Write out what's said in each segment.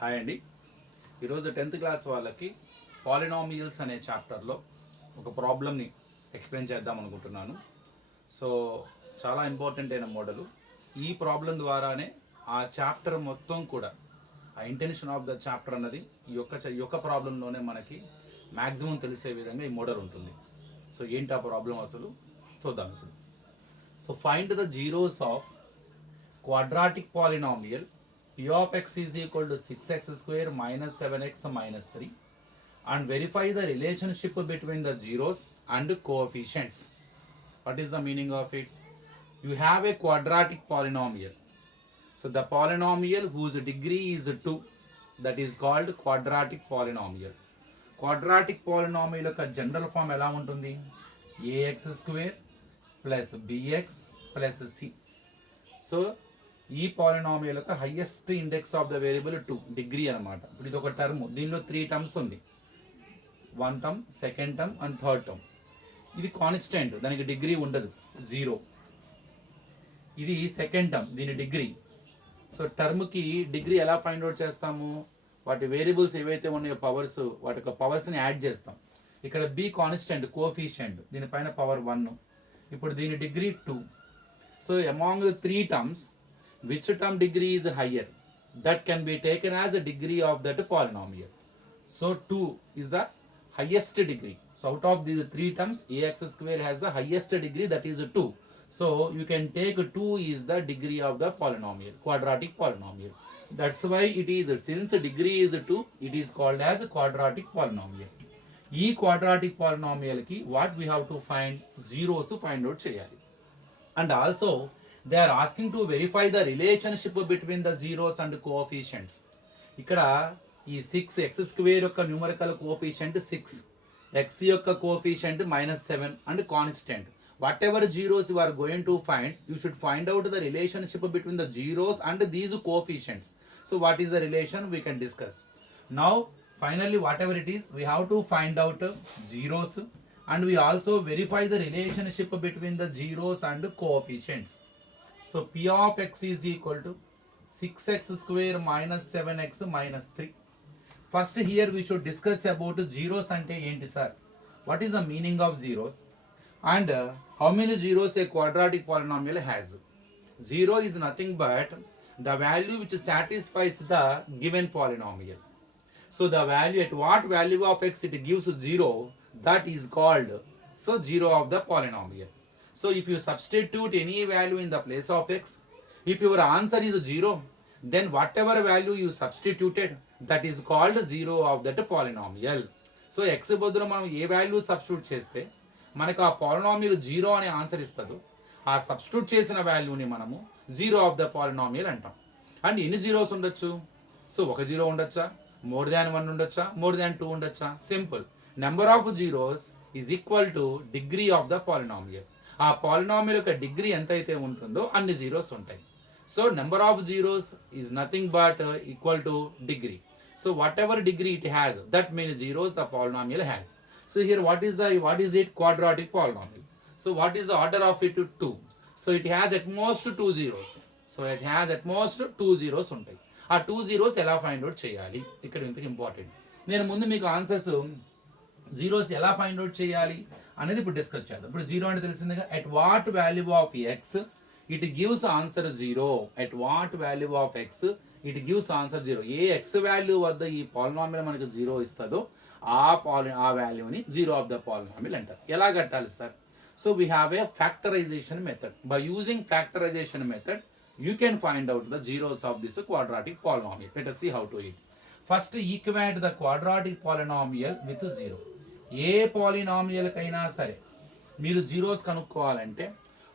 Hi అండి. ఈరోజు 10th class వాళ్ళకి పాలినామియల్స్ అనే చాప్టర్లో ఒక ప్రాబ్లమ్ని ఎక్స్ప్లెయిన్ చేద్దాం అనుకుంటున్నాను. సో చాలా ఇంపార్టెంట్ అయిన మోడలు. ఈ ప్రాబ్లం ద్వారానే ఆ చాప్టర్ మొత్తం కూడా ఆ ఇంటెన్షన్ ఆఫ్ ద చాప్టర్ అన్నది ఈ యొక్క ప్రాబ్లంలోనే మనకి మ్యాక్సిమం తెలిసే విధంగా ఈ మోడల్ ఉంటుంది. సో ఏంటి ఆ ప్రాబ్లం అసలు చూద్దాం ఇప్పుడు. So find the zeros of quadratic polynomial p of x is equal to 6x square minus 7x minus 3 and verify the relationship between the zeros and coefficients. What is the meaning of it? You have a quadratic polynomial. So the polynomial whose degree is 2, that is called quadratic polynomial. Quadratic polynomial యొక్క general form ఎలా ఉంటుంది? ax square plus bx plus c. So ఈ polynomial యొక్క highest index of the variable 2 degree అనమాట. ఇప్పుడు ఇది ఒక term, దీనిలో 3 టర్మ్స్ ఉంది. 1 term, second term and third term. ఇది కాన్స్టెంట్, దానికి డిగ్రీ ఉండదు, 0. ఇది సెకండ్ టర్మ్, దీని డిగ్రీ. సో టర్మ్కి డిగ్రీ ఎలా ఫైండ్ అవుట్ చేస్తాము? వాటి వేరియబుల్స్ ఏవైతే ఉన్నాయో పవర్స్, వాటి యొక్క పవర్స్ని యాడ్ చేస్తాం. ఇక్కడ బి కాన్స్టెంట్, కోఎఫిషియంట్, దీనిపైన పవర్ 1. ఇప్పుడు దీని degree 2. So among the 3 terms, which term degree is higher? That can be taken as a degree of that polynomial. So 2 is the highest degree. So out of these 3 terms, ax square has the highest degree, that is 2. So you can take 2 is the degree of the polynomial, quadratic polynomial. That's why it is, since degree is 2, it is called as a quadratic polynomial. ఈ quadratic polynomial ki what we have to find? Zeros find out cheyali. And also they are asking to verify the relationship between the zeros and coefficients. ఇక్కడ ఈ 6x square యొక్క numerical coefficient 6, x యొక్క coefficient -7 and constant. Whatever zeros you are going to find, you should find out the relationship between the zeros and these coefficients. So what is the relation we can discuss. Now finally whatever it is, we have to find out zeros and we also verify the relationship between the zeros and coefficients. So p of x is equal to 6x square minus 7x minus 3. First here we should discuss about zeros ante enti sir. What is the meaning of zeros? And how many zeros a quadratic polynomial has? Zero is nothing but the value which satisfies the given polynomial. So the value, at what value of x it gives 0, that is called zero of the polynomial. So if you substitute any value in the place of x, if your answer is 0, then whatever value you substituted, that is called zero of that polynomial. So x బదులు మనం ఏ value substitute చేస్తే మనకు ఆ polynomial 0 అనే answer ఇస్తుంది, ఆ substitute చేసిన వాల్యూని మనము జీరో ఆఫ్ ద పాలినామియల్ అంటాం. అండ్ ఎన్ని జీరోస్ ఉండొచ్చు? సో ఒక జీరో ఉండొచ్చా, మోర్ దాన్ 1 ఉండొచ్చా, మోర్ దాన్ 2 ఉండొచ్చా? Simple. Number of zeros is equal to degree of the polynomial. ఆ పాలినామియల్ యొక్క డిగ్రీ ఎంత అయితే ఉంటుందో అన్ని జీరోస్ ఉంటాయి. So number of zeros is nothing but equal to degree. So what ever degree it has, that many zeros the polynomial has. So here what is it? Quadratic polynomial. So what is the order of it? 2. So it has at most 2 zeros. So it has at most 2 zeros ఉంటాయి. ఆ 2 zeros ఎలా find out చేయాలి? ఇక్కడ ఇంత important. నేను ముందు మీకు answers zeros ఎలా ఫైండ్ అవుట్ చేయాలి అనేది ఇప్పుడు డిస్కస్ చేద్దాం. ఇప్పుడు జీరో అంటే తెలిసిందిగా, at what value of x it gives answer 0. At what value of x it gives answer 0. ఏ ఎక్స్ వాల్యూ వద్ద ఈ పాలినామియల్ మనకు 0 ఇస్తుందో ఆ వాల్యూని జీరో ఆఫ్ ద పాలినామియల్ అంటారు. ఎలా కట్టాలి sir? So we have a factorization method. By using factorization method you can find out the zeros of this quadratic polynomial. Let us see how to it. First equate the quadratic polynomial with 0. A polynomial కైనా సరే మీరు zeros కనుక్కోవాలంటే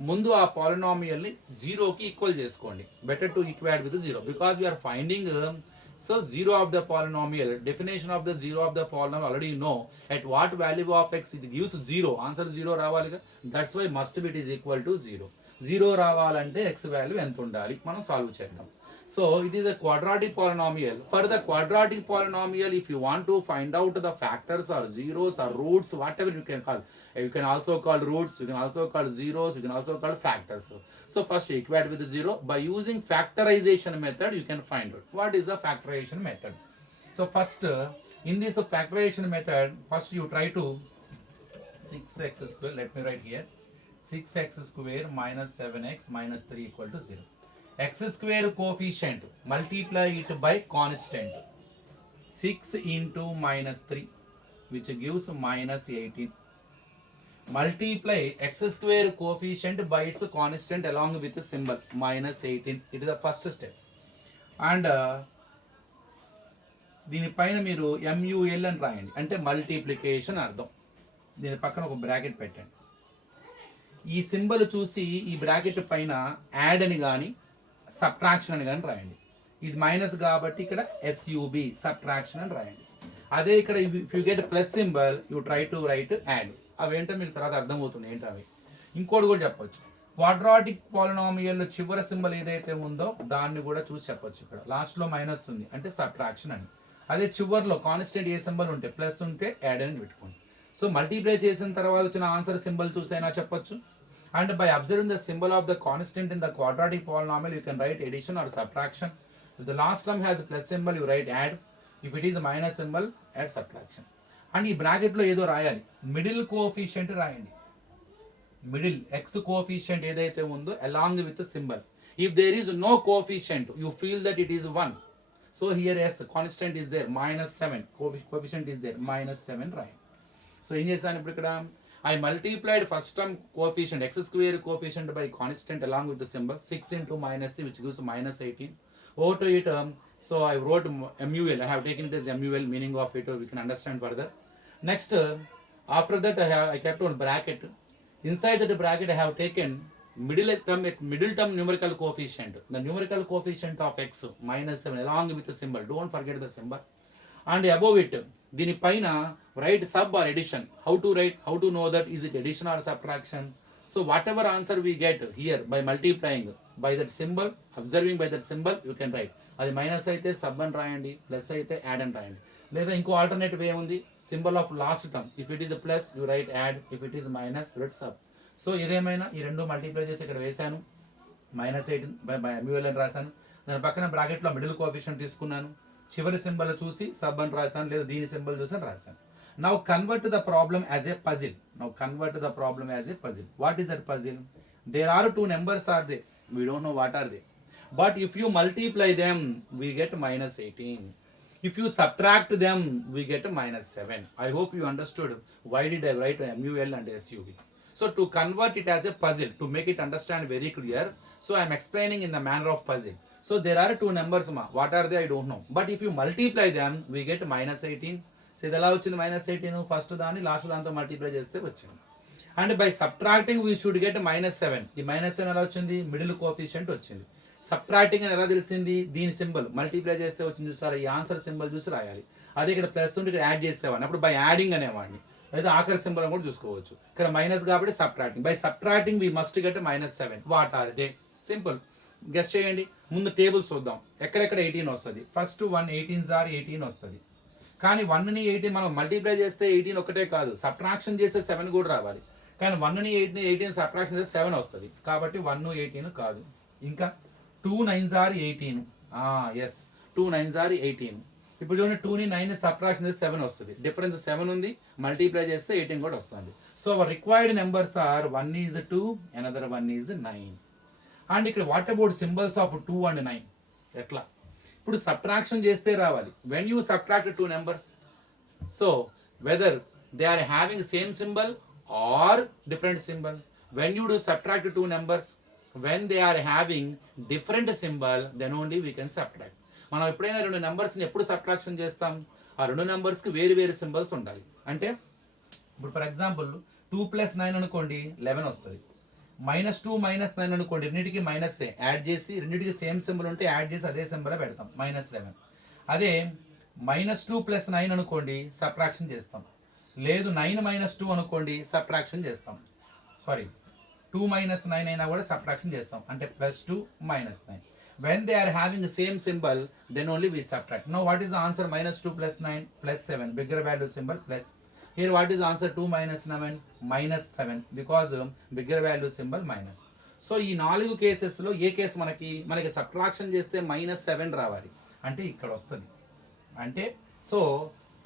ముందు ఆ పాలినామియల్ని 0కి equal చేసుకోండి. Better to equate with 0 because we're finding zero of the polynomial. Definition of the zero of the polynomial already know. At what value of x it gives 0, answer 0 రావాలిగా. That's why must be it is equal to 0. 0 రావాలంటే X value ఎంత ఉండాలి మనం solve చేద్దాం. So it is a quadratic polynomial. For the quadratic polynomial, if you want to find out the factors or zeros or roots, whatever you can call, you can also call roots, you can also call zeros, you can also call factors. So first equate with 0. By using factorization method, you can find out what is the factorization method. So first, in this factorization method, first you try to 6x square, let me write here, 6x square minus 7x minus 3 equal to 0. X square coefficient, multiply it by constant, 6 into minus 3, which gives minus 18. Multiply x square coefficient by its constant along with the symbol minus 18. It is the first step. And దీనిపైన మీరు MUL అని రాయండి, అంటే multiplication అర్థం. దీని పక్కన ఒక bracket పెట్టండి. ఈ సింబల్ చూసి ఈ బ్రాకెట్ పైన యాడ్ అని కానీ సబ్ట్రాక్షన్ అని కానీ రాయండి. ఇది మైనస్ కాబట్టి ఇక్కడ SUB సబ్ట్రాక్షన్ అని రాయండి. అదే ఇక్కడ if you get plus symbol you try to right add. అవేంటో మీకు తర్వాత అర్థమవుతుంది ఏంటో అవి. ఇంకోటి కూడా చెప్పొచ్చు, క్వాడ్రాటిక్ పాలినామియల్ చివరి సింబల్ ఏదైతే ఉందో దాన్ని కూడా చూసి చెప్పొచ్చు. ఇక్కడ లాస్ట్లో మైనస్ ఉంది అంటే సబ్ట్రాక్షన్ అని. అదే చివరిలో కాన్స్టెంట్ ఏ సింబల్ ఉంటే ప్లస్ ఉంటే యాడ్ అని పెట్టుకోండి. సో మల్టిప్లై చేసిన తర్వాత వచ్చిన ఆన్సర్ సింబల్ చూసైనా చెప్పొచ్చు. And by observing the symbol of the constant in the quadratic polynomial, you can write addition or subtraction. If the last term has a plus symbol, you write add. If it is a minus symbol, add subtraction. And ఈ బ్రాకెట్లో ఏదో రాయాలి, middle coefficient రాయండి. Middle X coefficient ఏదైతే ఉందో along with symbol. If there is no coefficient, you feel that it is 1. So here as constant is there, -7 coefficient is there, -7 రాయండి. So ఏం చేశాను ఇప్పుడు ఇక్కడ, I multiplied first term coefficient x square coefficient by constant along with the symbol 6 into minus 3, which gives minus 18. Over to it, so I wrote MUL. I have taken it as MUL, meaning of it we can understand further. Next, after that I kept on bracket. Inside that bracket I have taken middle term numerical coefficient. The numerical coefficient of x -7 along with the symbol. Don't forget the symbol. And above it, దీనిపైన write sub or addition. How to write, how to know that is it addition or subtraction. So whatever answer we get here by multiplying by that symbol, observing by that symbol, you can write. అది minus అయితే sub అని రాయండి, plus అయితే add అని రాయండి. లేదా ఇంకో alternative ఏముంది, symbol of last term, if it is plus you right add, if it is minus you right sub. So ఏదేమైనా ఈ రెండు మల్టిప్లై చేసి ఇక్కడ వేసాను, -18 బై MUL అని రాశాను. దాని పక్కన బ్రాకెట్లో మిడిల్ కోఎఫిషియంట్ తీసుకున్నాను, చివరి సింబల్ చూసి సబ్ అని రాశాను, లేదా దీని సింబల్ చూసి అని రాశాను. Now convert the problem as a puzzle. What is that puzzle? There are two numbers are there. We don't know what are they. But if you multiply them, we get -18. If you subtract them, we get -7. I hope you understood why did I write MUL and SUB. So to convert it as a puzzle, to make it understand very clear, so I am explaining in the manner of puzzle. So there are two numbers, what are they I don't know. But if you multiply them, we get -18. So ఇది ఎలా వచ్చింది -18, first దాన్ని last దాంతో multiply చేస్తే వచ్చింది. And by subtracting we should get -7. ఈ -7 ఎలా వచ్చింది, మిడిల్ కోఎఫిషియంట్ వచ్చింది. సబ్ట్రాక్టింగ్ అని ఎలా తెలిసింది, దీని సింబల్ మల్టిప్లై చేస్తే వచ్చింది చూసారా, ఈ ఆన్సర్ సింబల్ చూసి రాయాలి. అదే ఇక్కడ ప్లస్ ఉంటే ఇక్కడ యాడ్ చేసేవాడిని, అప్పుడు బై యాడింగ్ అనేవాడిని, లేదా ఆఖరి సింబల్ కూడా చూసుకోవచ్చు. ఇక్కడ మైనస్ కాబట్టి subtracting, by subtracting we must get -7. What are they, simple guess చేయండి. ముందు టేబుల్స్ చూద్దాం, ఎక్కడెక్కడ 18 వస్తుంది. ఫస్ట్ 1 18s are 18 వస్తుంది. కానీ 1ని 18 మనం మల్టిప్లై చేస్తే 18 ఒకటే కాదు, సబ్ట్రాక్షన్ చేస్తే 7 కూడా రావాలి. కానీ 1ని 18 సబ్ట్రాక్షన్ చేస్తే 7 వస్తుంది, కాబట్టి 1 18 కాదు. ఇంకా 2 9s are 18. Yes 2 9s are 18. ఇప్పుడు చూడండి 2ని 9 సబ్ట్రాక్షన్ చేస్తే 7 వస్తుంది, డిఫరెన్స్ 7 ఉంది, మల్టిప్లై చేస్తే 18 కూడా వస్తుంది. So our required numbers are 1 is 2, another 1 is 9. And ఇక్కడ what about symbols of 2 and 9 ఎట్లా, ఇప్పుడు సబ్ట్రాక్షన్ చేస్తే రావాలి. When you subtract 2 numbers, so whether they are having same symbol or different symbol. When you do subtract 2 numbers, when they are having different symbol, then only we can subtract. మనం ఎప్పుడైనా 2 numbers ఎప్పుడు subtraction చేస్తాం, ఆ 2 numbers వేరు వేరు symbols ఉండాలి. అంటే ఇప్పుడు ఫర్ ఎగ్జాంపుల్ 2 + 9 అనుకోండి 11 వస్తుంది. -2 -9 అనుకోండి, రెండింటికి మైనస్ యాడ్ చేసి, రెండింటికి సేమ్ సింబల్ ఉంటే యాడ్ చేసి అదే సింబల్ పెడతాం, -11. అదే -2 + 9 అనుకోండి సబ్ట్రాక్షన్ చేస్తాం, లేదు 9 - 2 అనుకోండి సబ్ట్రాక్షన్ చేస్తాం, సారీ 2 - 9 అయినా కూడా సబ్ట్రాక్షన్ చేస్తాం, అంటే +2 - 9. when they are having the same symbol, then only we subtract. Now what is the answer? Minus 2 plus 9 plus 7, bigger value symbol plus. Here what is the answer? 2 minus 7 minus 7, because bigger value symbol minus. So ఈ 4 కేసెస్లో ఏ case మనకి subtraction చేస్తే -7 రావాలి, అంటే ఇక్కడ వస్తుంది. అంటే so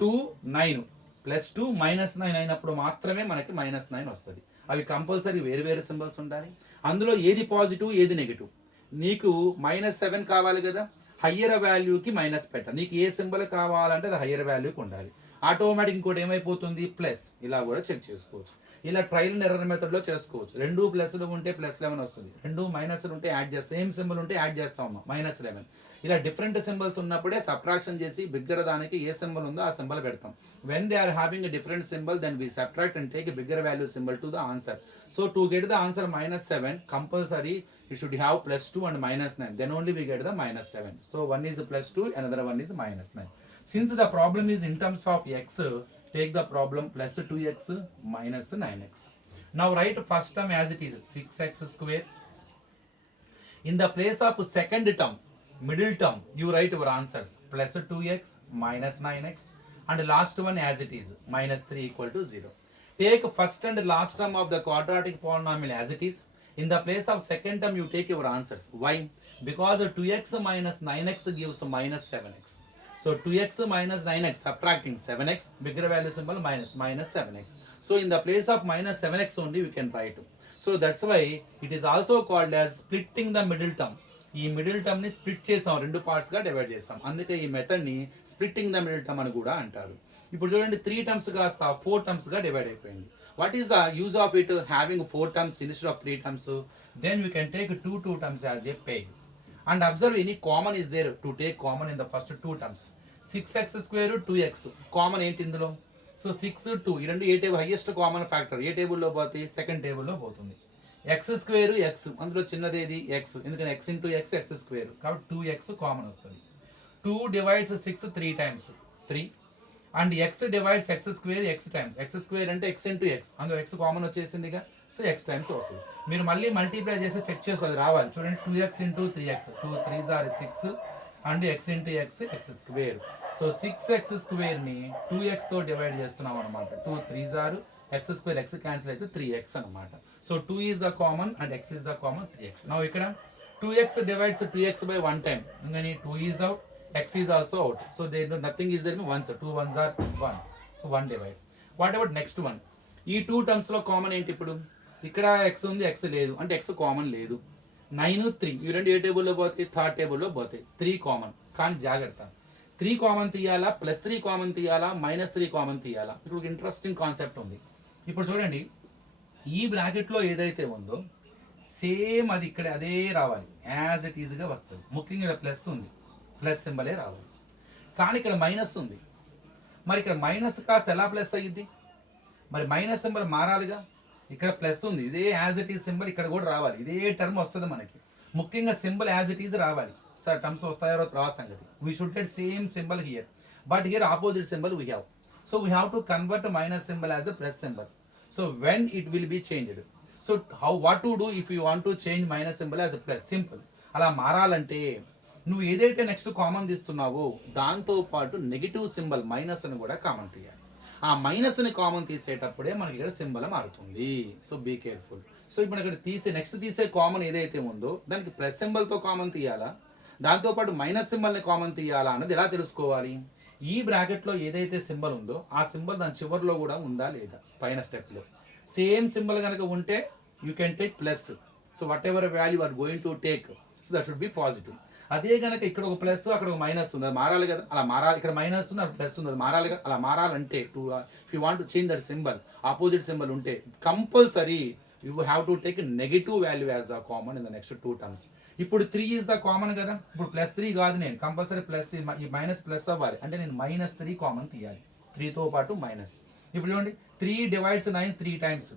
2 9 plus 2 -9 అయినప్పుడు మాత్రమే మనకి -9 వస్తుంది. అవి కంపల్సరీ వేరు వేరు సింబల్స్ ఉండాలి. అందులో ఏది పాజిటివ్ ఏది నెగిటివ్. నీకు -7 కావాలి కదా, హయ్యర్ వాల్యూకి మైనస్ పెట్ట. నీకు ఏ సింబల్ కావాలంటే అది హయ్యర్ వాల్యూకి ఉండాలి. ఆటోమేటిక్ ఇంకోటి ఏమైపోతుంది, ప్లస్. ఇలా కూడా చెక్ చేసుకోవచ్చు. ఇలా ట్రయల్ అండ్ ఎర్రర్ మెథడ్లో చేసుకోవచ్చు. 2 ప్లస్లు ఉంటే +11 వస్తుంది, 2 మైనస్లు ఉంటే యాడ్ చేస్తాం, సేమ్ సింబల్ ఉంటే యాడ్ చేస్తామమ్మా -11. ఇలా డిఫరెంట్ సింబల్స్ ఉన్నప్పుడే సబ్ట్రాక్షన్ చేసి బిగ్గర్ దానికి ఏ సింబల్ ఉందో ఆ సింబల్ పెడతాం. When they are having a different symbol, then we subtract and take a bigger value symbol to the answer. So to get the answer -7, compulsory you should have +2 and -9, then only we get the -7. So one is +2, another one is -9. Since the problem is in terms of x, take the problem +2x -9x. Now write first term as it is, 6x square. In the place of second term, middle term, you write your answers, +2x -9x, and last one as it is, -3 = 0. Take first and last term of the quadratic polynomial as it is. In the place of second term, you take your answers. Why? Because 2x minus 9x gives -7x. So 2x minus 9x, subtracting 7x, bigger value symbol minus 7x. So in the place of -7x only we can write. So that's why it is also called as splitting the middle term. ఈ middle term ని split చేసాం, 2 parts గా divide చేసాం. అందుకే ఈ method ని splitting the middle term అని కూడా అంటారు. ఇప్పుడు చూడండి 3 టర్మ్స్ కాస్త 4 టర్మ్స్ గా డివైడ్ అయిపోయింది. What is the use of it having 4 terms instead of 3 terms? Then we can take 2 terms as a pair. And observe, any common is there to take common in the first 2 terms. 6x square 2x. Common ఏంటి ఇందులో? So 6 2 ఈ రెండు ఏ table highest common factor ఏ టేబుల్లో పోతాయి? Second టేబుల్లో పోతుంది. x square x, అందులో చిన్నది ఏది? x. ఎందుకంటే x into x x square, కాబట్టి 2x కామన్ వస్తుంది. 2 divides 6 3 times 3. And x divides x square x times. x square అంటే x ఇంటూ x, అందులో x కామన్ వచ్చేసిందిగా, సో x టైమ్స్ వస్తుంది. మీరు మళ్ళీ మల్టిప్లై చేసి చెక్ చేసుకోవాలి, రావాలి. చూడండి 2x into 3x, 2 3s are 6, and x into x x square. So 6x స్క్వేర్ని 2x తో డివైడ్ చేస్తున్నాం అనమాట. 2 3s are x square, x cancel అయితే 3x అనమాట. So 2 is the common and x is the common 3x. నా ఇక్కడ 2x divides 2x by 1 time, ఎందుకని 2 is out, x is also out. So there no nothing is there, once 2 1s are 1. So 1 divide. What about next one? ఈ 2 terms లో common ఏంటి? ఇప్పుడు ఇక్కడ x ఉంది, x లేదు, అంటే x కామన్ లేదు. 9 3 ఈ రెండు ఏ టేబుల్లో పోతాయి? థర్డ్ టేబుల్లో పోతాయి. 3 కామన్, కానీ జాగ్రత్త, 3 కామన్ తీయాలా, +3 కామన్ తీయాలా, -3 కామన్ తీయాలా? ఇప్పుడు ఇంట్రెస్టింగ్ కాన్సెప్ట్ ఉంది. ఇప్పుడు చూడండి, ఈ బ్రాకెట్లో ఏదైతే ఉందో సేమ్ అది ఇక్కడ అదే రావాలి, యాజ్ ఇట్ ఈజ్గా వస్తుంది. ముఖ్యంగా ఇక్కడ ప్లస్ ఉంది, ప్లస్ సింబలే రావాలి. కానీ ఇక్కడ మైనస్ ఉంది, మరి ఇక్కడ మైనస్ కాస్త ఎలా ప్లస్ అయ్యిద్ది? మరి మైనస్ సింబల్ మారాలిగా. ఇక్కడ ప్లస్ ఉంది, ఇదే యాజ్ ఇట్ ఈజ్ సింబల్ ఇక్కడ కూడా రావాలి, ఇదే టర్మ్ వస్తుంది మనకి. ముఖ్యంగా సింబల్ యాజ్ ఇట్ ఈజ్ రావాలి. సార్ టర్మ్స్ వస్తాయో తర్వాత సంగతి. We should get same symbol here, but here opposite symbol we have. So we have to convert minus symbol as a plus symbol. So when it will be changed. So what to do if you want to change minus symbol as a plus? Simple. అలా మారాలంటే నువ్వు ఏదైతే next common తీస్తున్నావో దాంతో పాటు negative symbol minus అని కూడా common తీయాలి. ఆ మైనస్ని కామన్ తీసేటప్పుడే మనకి ఇక్కడ సింబల్ మారుతుంది. So be careful. సో ఇప్పుడు ఇక్కడ నెక్స్ట్ తీసే కామన్ ఏదైతే ఉందో దానికి ప్లస్ సింబల్తో కామన్ తీయాలా, దాంతోపాటు మైనస్ సింబల్ని కామన్ తీయాలా అన్నది ఎలా తెలుసుకోవాలి? ఈ బ్రాకెట్లో ఏదైతే సింబల్ ఉందో ఆ సింబల్ దాని చివరిలో కూడా ఉందా లేదా? పైన స్టెప్లో సేమ్ సింబల్ కనుక ఉంటే you can take plus. So whatever value are going to take, so that should be positive. అదే కనుక ఇక్కడ ఒక ప్లస్ అక్కడ ఒక మైనస్ ఉంది, అది మారాలి కదా. అలా మారాలి. ఇక్కడ మైనస్ ఉంది, అక్కడ ప్లస్ ఉంది, అది మారాలి కదా. అలా మారాలంటే if you want to change that symbol, opposite symbol ఉంటే compulsory you have to take negative value as the common in the next 2 terms. ఇప్పుడు 3 ఈజ్ ద కామన్ కదా. ఇప్పుడు +3 కాదు, నేను కంపల్సరీ ప్లస్ ఈ మైనస్ ప్లస్ అవ్వాలి, అంటే నేను -3 కామన్ తీయాలి, 3తో పాటు మైనస్. ఇప్పుడు చూడండి 3 divides 9 3 times.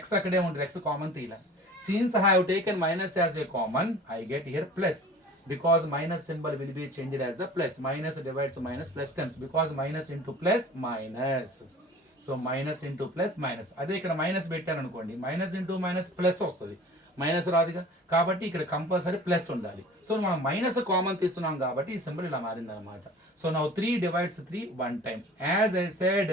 x అక్కడే ఉంటుంది, x కామన్ తీయాలి. Since I have taken minus as a common, I get here plus, because minus symbol will be changed as the plus. Minus divides minus plus terms, because minus into plus minus. So minus into plus minus. అదే ఇక్కడ minus పెట్టాను అనుకోండి, minus into minus plus వస్తుంది. Minus రాదుగా, కాబట్టి ఇక్కడ compulsory plus ఉండాలి. So మనం మైనస్ కామన్ తీస్తున్నాం కాబట్టి ఈ సింబల్ ఇలా మారింది అనమాట. So now 3 divides 3 1 time. As I said,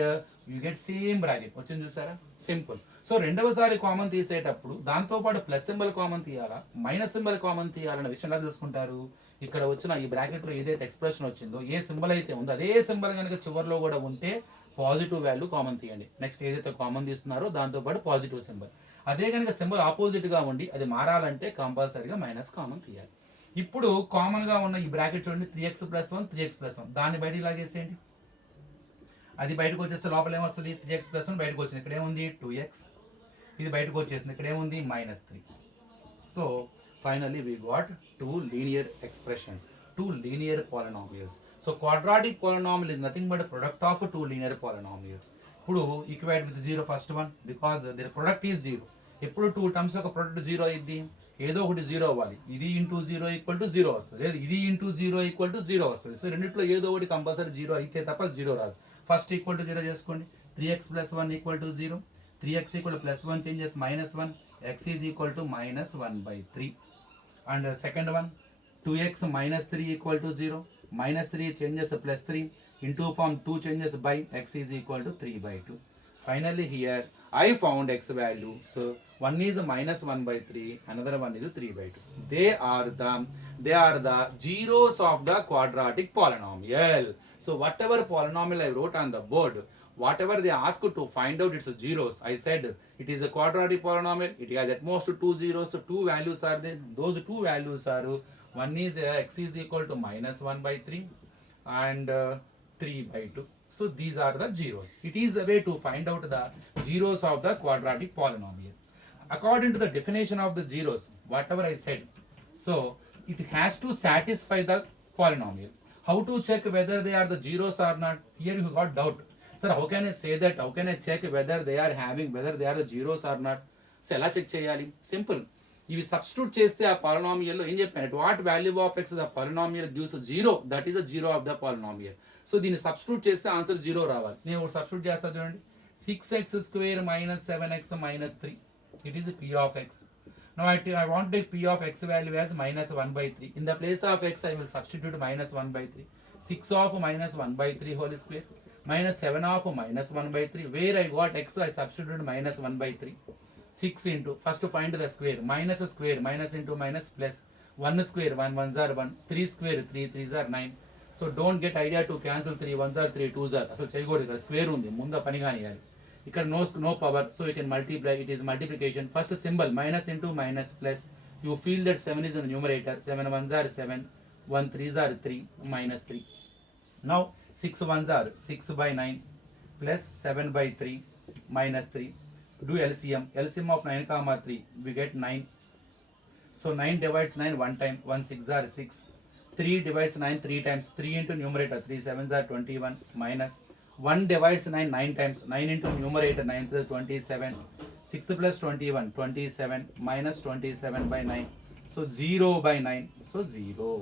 you get same bracket. వచ్చింది చూసారా, సింపుల్. సో రెండవసారి కామన్ తీసేటప్పుడు దాంతోపాటు ప్లస్ సింబల్ కామన్ తీయాలా మైనస్ సింబల్ కామన్ తీయాలన్న విషయం ఎలా చూసుకుంటారు. ఇక్కడ వచ్చిన ఈ బ్రాకెట్లో ఏదైతే ఎక్స్ప్రెషన్ వచ్చిందో, ఏ సింబల్ అయితే ఉందో అదే సింబల్ కనుక చివరిలో కూడా ఉంటే పాజిటివ్ వాల్యూ కామన్ తీయండి. నెక్స్ట్ ఏదైతే కామన్ తీస్తున్నారో దాంతోపాటు పాజిటివ్ సింబల్. అదే కనుక సింబల్ ఆపోజిట్గా ఉండి అది మారాలంటే కంపల్సరీగా మైనస్ కామన్ తీయాలి. ఇప్పుడు కామన్గా ఉన్న ఈ బ్రాకెట్ చూడండి, 3x + 1 3x + 1, దాన్ని బయటికి లాగేసేయండి. అది బయటకు వచ్చేస్తే లోపల ఏమొస్తుంది, 3x + 1 బయటకు వచ్చింది, ఇక్కడ ఏముంది 2x, ఇది బయటకు వచ్చేసింది, ఇక్కడ ఏముంది -3. So finally we got 2 linear expressions, 2 linear polynomials. So quadratic polynomial is nothing but a product of 2 linear polynomials. ఇప్పుడు equate with 0 first one because their product is 0. ఎప్పుడు 2 టర్మ్స్ ఒక ప్రొడక్ట్ 0 అయింది, ఏదో ఒకటి 0 అవ్వాలి. ఇది ఇంటూ 0 = 0 వస్తుంది, లేదు ఇది ఇంటూ 0 = 0 వస్తుంది. సో రెండిట్లో ఏదో ఒకటి కంపల్సరీ 0 అయితే తప్ప 0 రాదు. ఫస్ట్ ఈక్వల్ టు 0 చేసుకోండి, 3x + 1 = 0, 3x = +1 changes -1, x is equal to -1/3. And second one, 2x - 3 = 0, -3 changes to +3, into form 2 changes by, x is equal to 3/2. Finally here I found x value. So one is -1/3, another one is 3/2. They are the zeros of the quadratic polynomial. So whatever polynomial I wrote on the board, whatever they ask to find out its zeros, I said it is a quadratic polynomial, it has at most 2 zeros, so 2 values are there. Those 2 values are, one is x is equal to -1/3 and 3/2. So these are the zeros. It is a way to find out the zeros of the quadratic polynomial. According to the definition of the zeros, whatever I said, so it has to satisfy the polynomial. How to check whether they are the zeros or not? Here you got doubt. Sir, how can I say that? How can I check whether they are the zeros or not? So ఎలా check చేయాలి? Simple. ఇవి substitute చేస్తే ఆ పాలినామియల్లో ఏం చెప్పాను, what value of X the polynomial gives 0, that is the zero of the polynomial. So దీన్ని substitute చేస్తే answer 0 రావాలి. నేను సబ్స్టిట్యూట్ చేస్తా చూడండి, 6x² - 7x - 3, it is p of x. Now I want to take p of x value as -1/3. In the place of x I will substitute -1/3. 6 of -1/3 whole square -7 of -1/3. Where I got x I substituted -1/3. 6 into, first find the square, minus square, minus into minus plus, 1 square 1 1s are 1, 3 square 3 3s are 9. So don't get idea to cancel 3 1s are 3 2s are, అసలు చేయకూడదు. ఇక్కడ square ఉంది, ముందు పని కానియాలి. ఇక్కడ no power, so you can multiply, it is multiplication. First symbol minus into minus plus, you feel that 7 is in the numerator, 7 1s are 7, 1 3s are 3, -3. Now 6 1s are 6/9 plus 7/3 -3. Do LCM. LCM of 9, 3, we get 9. So 9 divides 9 one time, 1 6 are 6. 3 divides 9 3 times, 3 into numerator, 3 7s are 21, minus 1 divides 9 9 times, 9 into numerator, 9 to 27, 6 plus 21 27, minus 27/9, so 0/9, so 0.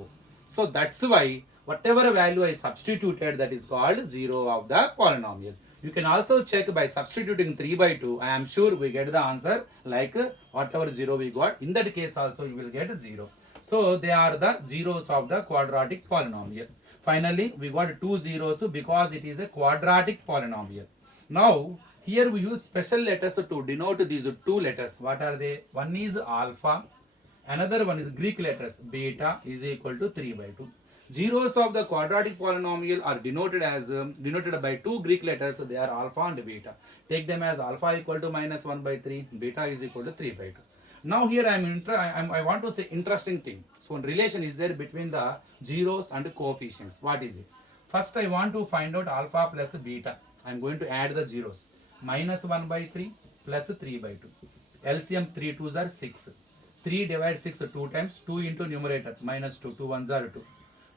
So that's why whatever value I substituted, that is called 0 of the polynomial. You can also check by substituting 3/2. I am sure we get the answer like whatever 0 we got. In that case also you will get 0. So they are the zeros of the quadratic polynomial. Finally we got 2 zeros because it is a quadratic polynomial. Now here we use special letters to denote these 2 letters. What are they? One is alpha, another one is Greek letters beta is equal to 3/2. Zeros of the quadratic polynomial are denoted by 2 Greek letters. They are alpha and beta. Take them as alpha equal to -1/3, beta is equal to 3/2. Now here I want to say interesting thing. So relation is there between the zeros and coefficients. What is it? First I want to find out alpha plus beta. I am going to add the zeros. -1/3 plus 3/2. LCM 3 2s are 6. 3 divides 6 2 times, 2 into numerator, -2, 2 1s are 2.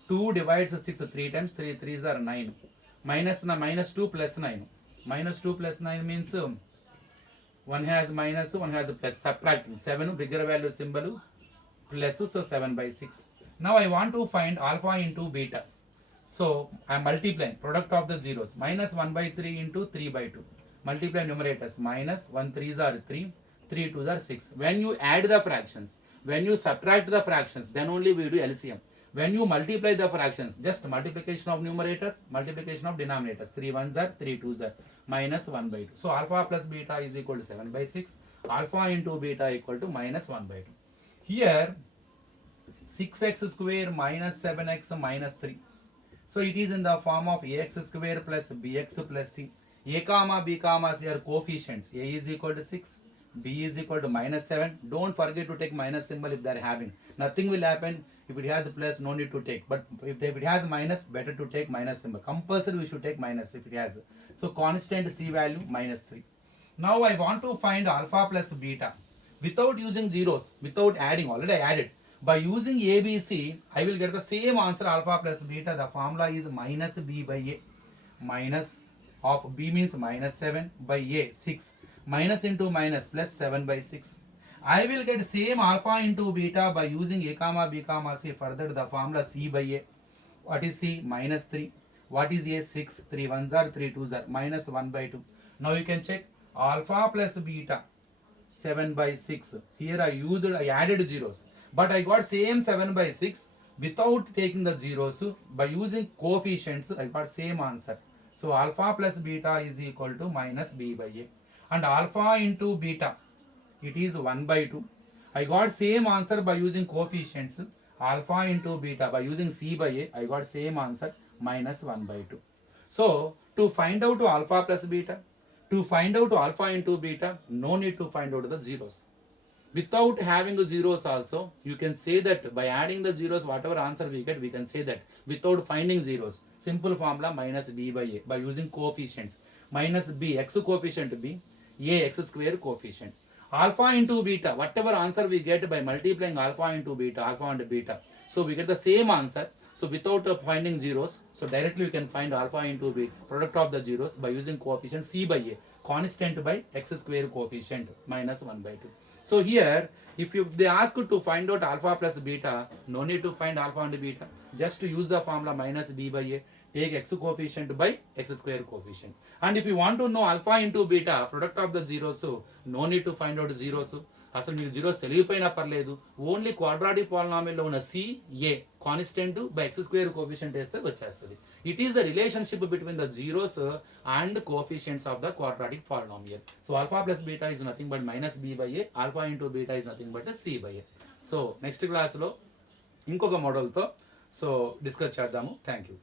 2 divides 6 3 times, 3 3s are 9. -2 plus 9. -2 plus 9 means one has minus, one has plus. Subtracting 7, bigger value symbol, plus, so 7/6. Now I want to find alpha into beta. So I am multiplying product of the zeros. -1/3 into 3/2. Multiply numerators, -1 3s are 3, 3 2s are 6. When you add the fractions, when you subtract the fractions, then only we do LCM. When you multiply the fractions, just multiplication of numerators, multiplication of denominators. 3 1s are 3 2s are minus 1 by 2. So alpha plus beta is equal to 7 by 6. Alpha into beta equal to minus 1 by 2. Here 6x square minus 7x minus 3. So it is in the form of ax square plus bx plus c. A comma b comma c are coefficients. A is equal to 6, b is equal to minus 7. Don't forget to take minus symbol if they are having. Nothing will happen if it has plus, no need to take. But if it has minus, better to take minus symbol. Compulsory we should take minus if it has. So constant c value minus 3. Now I want to find alpha plus beta without using zeros, without adding. Already I added. By using ABC, I will get the same answer alpha plus beta. The formula is minus b by a. Minus of b means minus 7 by a 6. Minus into minus plus 7 by 6. I will get same alpha into beta by using a comma b comma c. Further the formula c by a. What is c? Minus 3. What is a? 6. 3 1s are 3 2s are minus 1 by 2. Now you can check alpha plus beta 7 by 6. Here I added zeros. But I got same 7 by 6 without taking the zeros. By using coefficients, I got same answer. So alpha plus beta is equal to minus b by a. And alpha into beta, it is 1 by 2. I got same answer by using coefficients. Alpha into beta, by using c by a, I got same answer minus 1 by 2. So to find out alpha plus beta, to find out alpha into beta, no need to find out the zeros. Without having the zeros also, you can say that by adding the zeros, whatever answer we get, we can say that without finding zeros. Simple formula minus b by a. By using coefficients, minus b, x coefficient b, a x square coefficient. Alpha into beta, whatever answer we get by multiplying alpha into beta, alpha and beta. So we get the same answer. So without finding zeros, so directly we can find alpha into beta, product of the zeros, by using coefficient c by a, constant by x square coefficient minus 1 by 2. So here, if they ask you to find out alpha plus beta, no need to find alpha and beta. Just to use the formula minus b by a, take x coefficient by x square coefficient. And if you want to know alpha into beta, product of the zeros, so no need to find out zeros. అసలు మీకు zeros తెలియపోయినా పర్లేదు, only quadratic పాలినామియల్లో ఉన్న c a constant by x square coefficient వేస్తే వచ్చేస్తుంది. It is the relationship between the zeros and coefficients of the quadratic polynomial. So alpha plus beta is nothing but minus b by a, alpha into beta is nothing but c by a. So next క్లాస్లో ఇంకొక మోడల్తో so discuss చేద్దాము. Thank you.